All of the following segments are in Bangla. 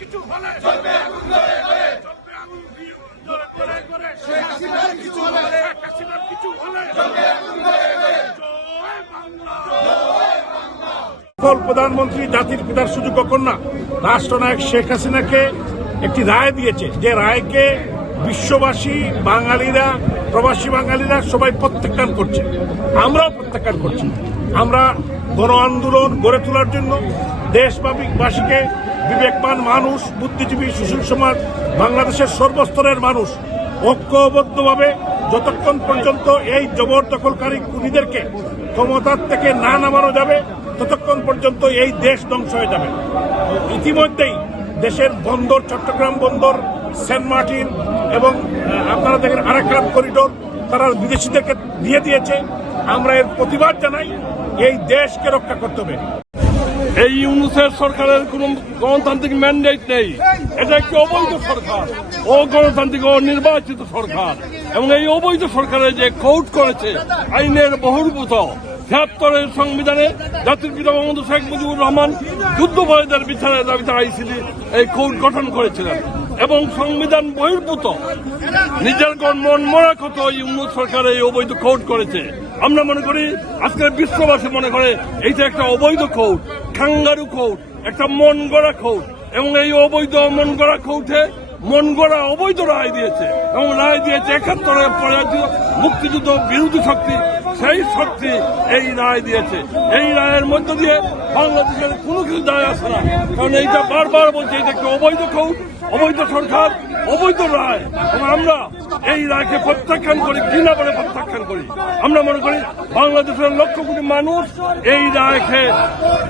কিছু হলে চলবে আগুন ধরে ধরে। চলবে আগুন ধরে ধরে ধরে শেখ হাসিনার কিছু হলে। শেখ হাসিনার কিছু হলে। চলবে আগুন ধরে ধরে। জয় বাংলা। সফল প্রধানমন্ত্রী জাতির পিতার সুযোগ্য কন্যা রাষ্ট্রনায়ক শেখ হাসিনাকে একটি রায় দিয়েছে। যে রায়কে বিশ্ববাসী বাঙালিরা প্রবাসী বাঙালিরা সবাই প্রত্যাখ্যান করছে। আমরাও প্রত্যাখ্যান করছি। আমরা গণ আন্দোলন গড়ে তোলার জন্য দেশবাসীকে বিবেকবান মানুষ, বুদ্ধিজীবী সুশীল সমাজ, বাংলাদেশের সর্বস্তরের মানুষ ঐক্যবদ্ধভাবে যতক্ষণ পর্যন্ত এই জবরদখলকারী খুনিদেরকে ক্ষমতার থেকে না নামানো যাবে, ততক্ষণ পর্যন্ত এই দেশ ধ্বংস হয়ে যাবে। ইতিমধ্যেই দেশের বন্দর, চট্টগ্রাম বন্দর, সেন্ট মার্টিন এবং আপনারা দেখেন আরাকান করিডোর তারা বিদেশিদেরকে দিয়ে দিয়েছে। আমরা এর প্রতিবাদ জানাই, এই দেশকে রক্ষা করতে হবে। এই ইউনুসের সরকারের কোন গণতান্ত্রিক ম্যান্ডেট নেই। এটা একটি অবৈধ সরকার ও গণতান্ত্রিক ও নির্বাচিত সরকার। এবং এই অবৈধ সরকারের যে কোর্ট করেছে, আইনের বহির্ভূত ছিয়াত্তরের সংবিধানে জাতির পিতা মোহাম্মদ শেখ মুজিবুর রহমান যুদ্ধবয়দের বিচারের দাবিতে আইসিডি এই কোর্ট গঠন করেছিলেন। এবং সংবিধান বহির্ভূত। নিজের মন মরা কত ইউনুস সরকার এই অবৈধ কোর্ট করেছে? আমরা মনে করি, আজকের বিশ্ববাসী মনে করে, এইটা একটা অবৈধ কোর্ট। খাঙ্গারু কোর্ট একটা মন গড়া কোর্ট এবং এই অবৈধ মন গড়া কোর্টে মন গড়া অবৈধ রায় দিয়েছে, এবং রায় দিয়েছে একাত্তরের পরে মুক্তিযুদ্ধ বিরোধী শক্তি, সেই শক্তি এই রায় দিয়েছে। এই রায়ের মধ্য দিয়ে বাংলাদেশের কোনো কিছু দায় আসে না, কারণ এইটা বারবার বলছে এটা একটা অবৈধ কোর্ট অবৈধ সরকার অবৈধ রায়। এবং আমরা এই রায়কে প্রত্যাখ্যান করি ঘৃণা করে প্রত্যাখ্যান করি। আমরা মনে করি বাংলাদেশের লক্ষ কোটি মানুষ এই রায়কে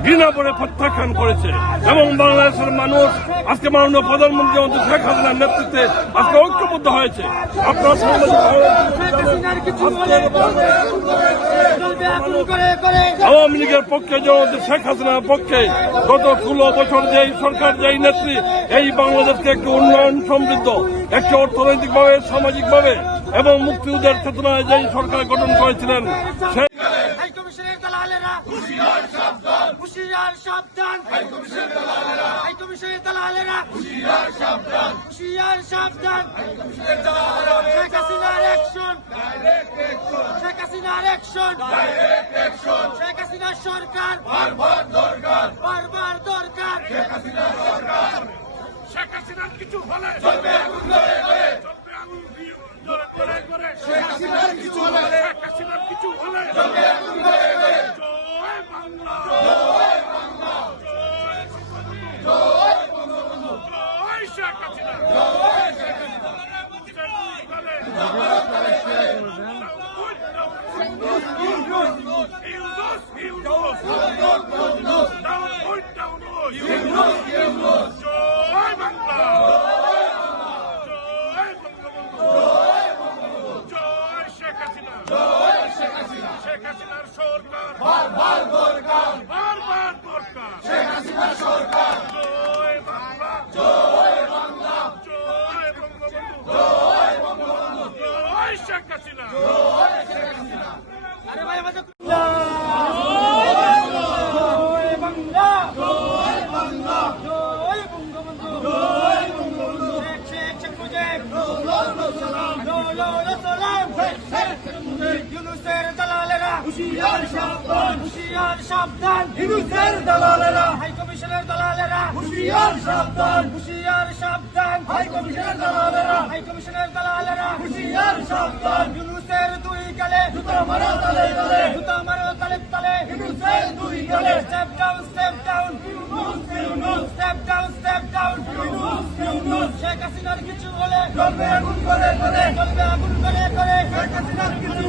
ঘৃণা করে প্রত্যাখ্যান করেছে। এবং বাংলাদেশের মানুষ আজকে মাননীয় প্রধানমন্ত্রী অন্ত শেখ হাসিনার নেতৃত্বে আজকে ঐক্যবদ্ধ হয়েছে। আপনারা আওয়ামী লীগের পক্ষে জনতা শেখ হাসিনার পক্ষে গত ষোলো বছর যেই সরকার যেই নেত্রী এই বাংলাদেশকে একটি উন্নয়ন সমৃদ্ধ একটি অর্থনৈতিকভাবে সামাজিকভাবে এবং মুক্তিযুদ্ধের চেতনায় যেই সরকার গঠন করেছিলেন সেই হুশিয়ার সাবধান। শেখ হাসিনার অ্যাকশন হাসিনার অ্যাকশন ডাইরেক্ট অ্যাকশন শেখ হাসিনার সরকার। বারবার দরকার। বারবার দরকার শেখ হাসিনার সরকার শেখ হাসিনার কিছু হলে। চলবে আগুন ধরে ধরে। চলবে আগুন ধরে ধরে। শেখ হাসিনার কিছু হলে। শেখ হাসিনার কিছু হলে। চলবে আগুন ধরে ধরে জয় বাংলা জয় বাংলা জয় জয় বঙ্গবন্ধু জয় শেখ হাসিনা জয় শেখ হাসিনা জয় বাংলা জয় বঙ্গবন্ধু জয় শেখ হাসিনা জয় শেখ হাসিনা শেখ হাসিনার সরকার। বারবার দরকার। বারবার দরকার। শেখ হাসিনার সরকার। জয় বাংলা। জয় বাংলা। জয় বঙ্গবন্ধু। জয় বঙ্গবন্ধু। জয় শেখ হাসিনা। জয় শেখ হাসিনা। আরে ভাই আমাদের জয় বাংলা জয় বাংলা জয় বঙ্গবন্ধু জয় বঙ্গবন্ধু শেখ শেখ মুজিব সালাম সালাম শেখ শেখ মুজিব ইউনুসের দালালেরা হুশিয়ার সাবধান হুশিয়ার সাবধান ইউনুসের দালালেরা হাই কমিশনের দালালেরা হুশিয়ার সাবধান। হুশিয়ার সাবধান হাই কমিশনের দালালেরা। হাই কমিশনের দালালেরা হুশিয়ার সাবধান। ইউনুসের দুই গালে জুতা মারো তালে তালে। জুতা মারো তালে তালে। ইউনুসের দুই গালে। Step down step down Yunus Yunus. Step down step down Yunus Yunus. Sheikh হাসিনার কিছু হলে চলবে আগুন করে করে। চলবে আগুন করে করে। শেখ হাসিনার কিছু